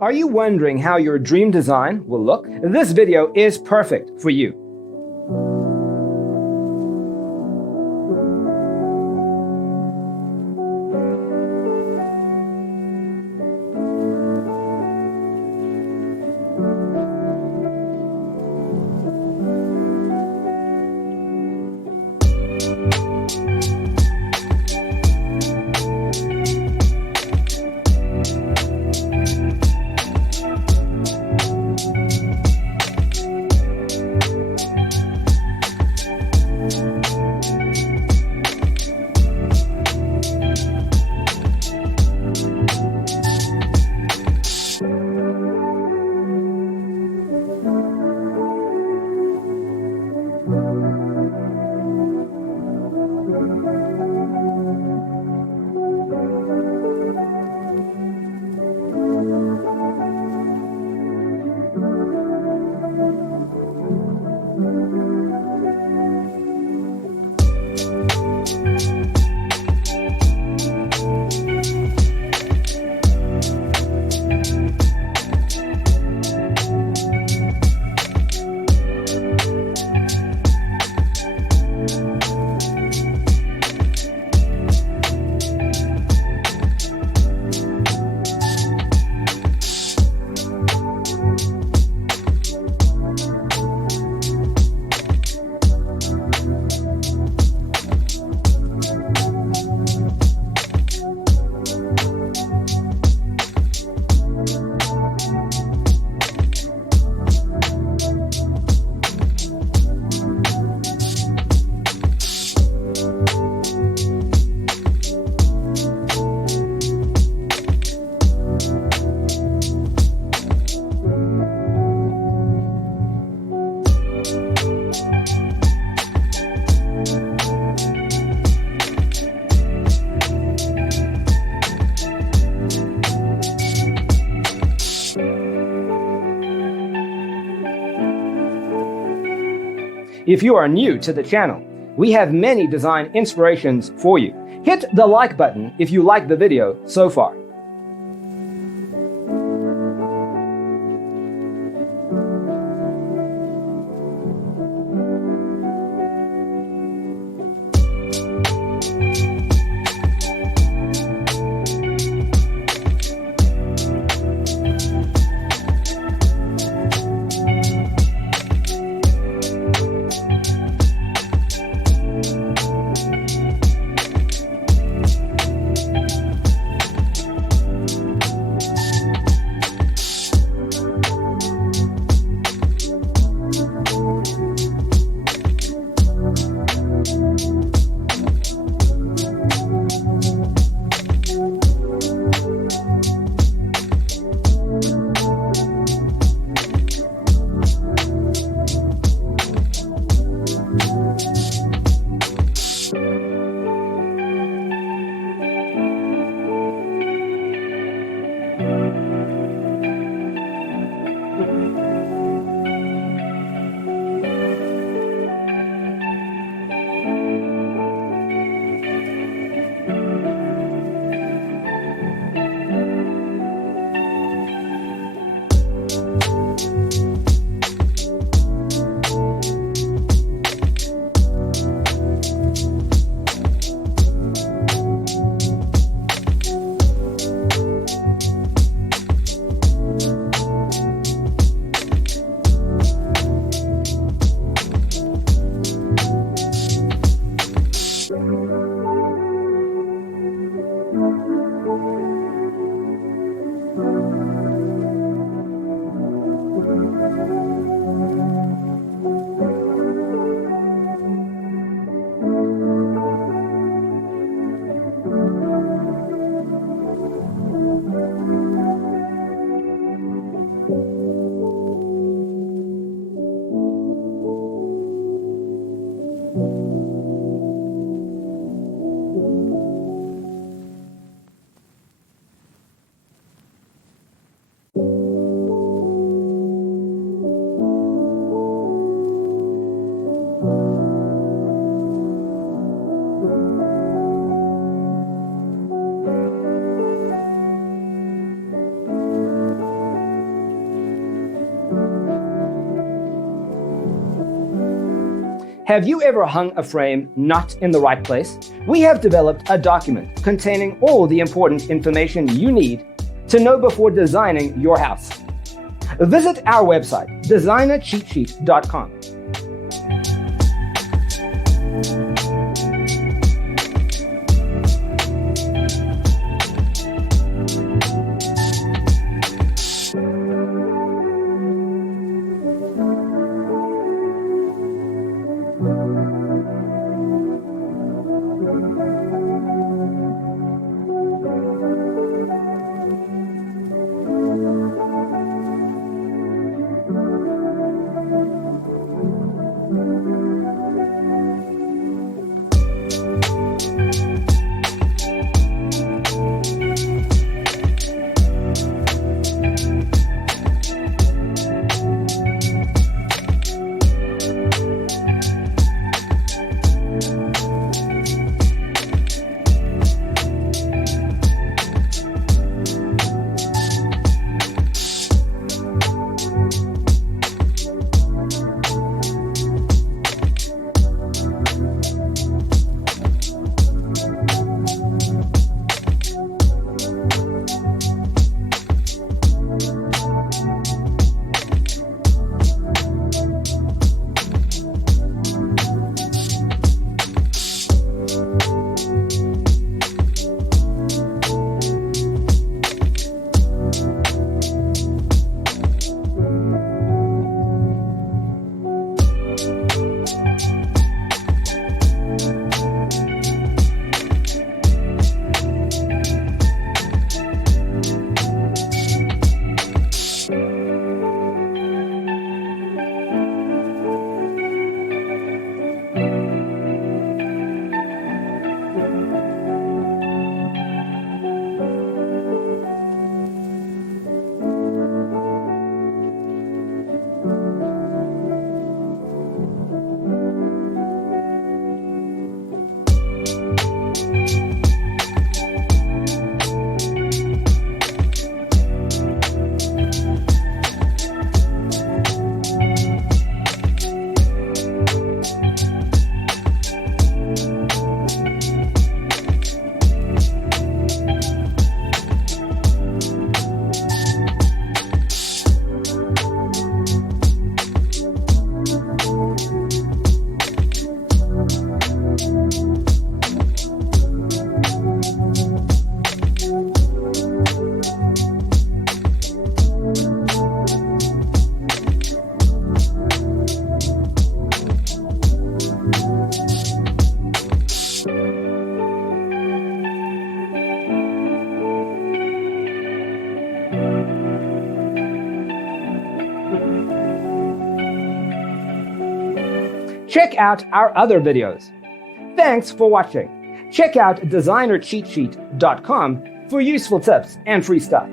Are you wondering how your dream design will look? This video is perfect for you. If you are new to the channel, we have many design inspirations for you. Hit the like button if you like the video so far. Have you ever hung a frame not in the right place? We have developed a document containing all the important information you need to know before designing your house. Visit our website, designercheatsheet.com. Check out our other videos. Thanks for watching. Check out designercheatsheet.com for useful tips and free stuff.